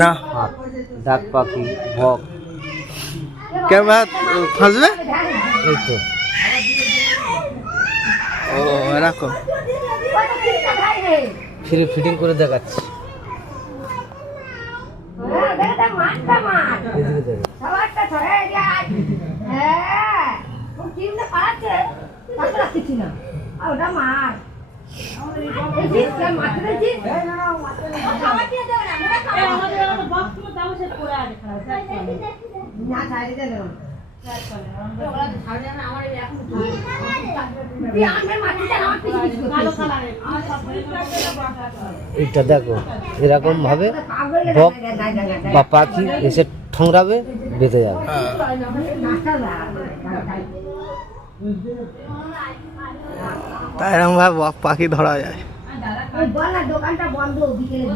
না হাত, ডাক পাখি, বক, কেমন ফাঁসবে? এই তো। ও এরকম ফিটিং করে দেখাচ্ছি। এদিকে দেখ। এটা দেখো, এরকম ভাবে বক বা পাখি এসে ঠোংরাবে, বেঁধে যাবে। তাই এরকম ভাবে পাখি ধরা যায়। দোকানটা বন্ধ বিকেলে